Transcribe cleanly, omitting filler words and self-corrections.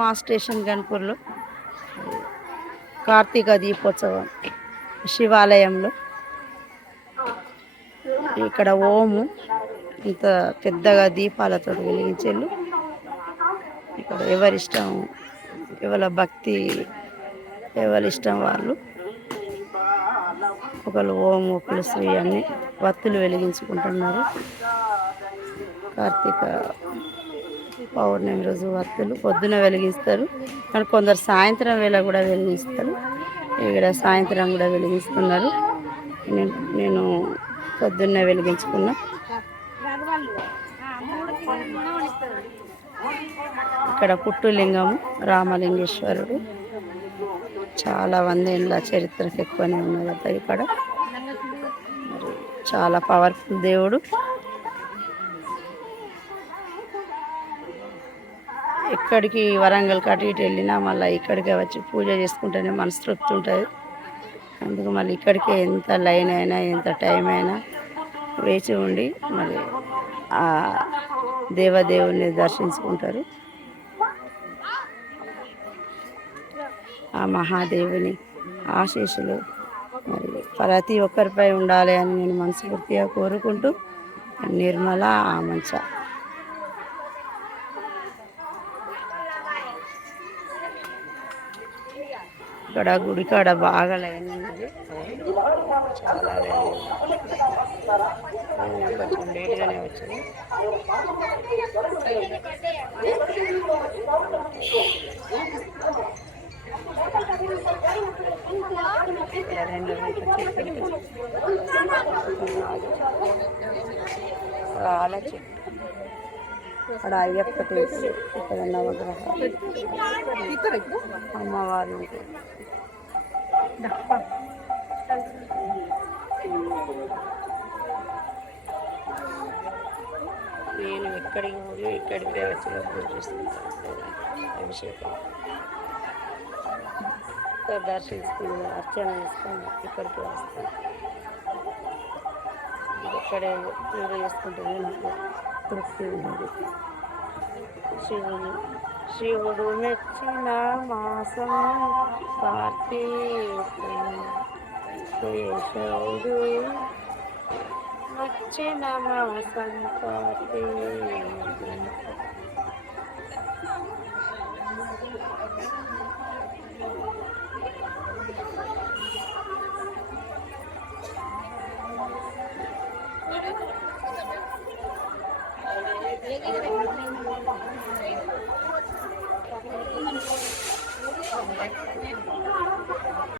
మా స్టేషన్ గన్పూర్లో కార్తీక దీపోత్సవం శివాలయంలో ఇక్కడ ఓము ఇంత పెద్దగా దీపాలతో వెలిగించేళ్ళు. ఇక్కడ ఎవరిష్టం ఎవరి భక్తి ఎవరిష్టం వాళ్ళు ఒకళ్ళు ఓము ఒకళ్ళు శ్రీ అన్ని వత్తులు వెలిగించుకుంటున్నారు. కార్తీక పౌర్ణమి రోజు వత్తులు పొద్దున వెలిగిస్తారు, కానీ కొందరు సాయంత్రం వేళ కూడా వెలిగిస్తారు. ఇక్కడ సాయంత్రం కూడా వెలిగిస్తున్నారు. నేను పొద్దున్నే వెలిగించుకున్నా. ఇక్కడ పుట్టులింగము రామలింగేశ్వరుడు, చాలా వందేళ్ళ చరిత్రకు ఎక్కువనే ఉన్నది ఇక్కడ. మరి చాలా పవర్ఫుల్ దేవుడు. ఎక్కడికి వరంగల్ అటు ఇటు వెళ్ళినా మళ్ళీ ఇక్కడికే వచ్చి పూజ చేసుకుంటేనే మనసు తృప్తి ఉంటుంది. అందుకు మళ్ళీ ఇక్కడికే ఎంత లైన్ అయినా ఎంత టైం అయినా వేచి ఉండి మళ్ళీ ఆ దేవదేవుని దర్శించుకుంటారు. ఆ మహాదేవుని ఆశీస్సులు మరి ప్రతి ఒక్కరిపై ఉండాలి అని నేను మనస్ఫూర్తిగా కోరుకుంటూ, నిర్మల ఆమంచ. ఇక్కడ గుడి కాడ బాగా లైన్ ఉన్నది, చాలా లైన్. కొంచెం లేట్గానే వచ్చింది. చాలా చెట్టు. అక్కడ అయ్యప్ప తెలుసు, ఇక్కడ నవగ్రహాలు అమ్మవారు ఉంటాయి. నేను ఎక్కడికి పోయి ఇక్కడికి వచ్చిన పూజ చేస్తుంటాను. అభిషేకం దర్శించుకుని అర్చన చేసుకుని ఇక్కడికి వస్తాను. ఇక్కడే పూజ చేసుకుంటేనే నాకు తృప్తి ఉన్నది. శివుడు మెచ్చిన మాసం కార్తీకం, కేశవుడు మెచ్చిన మాసం కార్తీకం.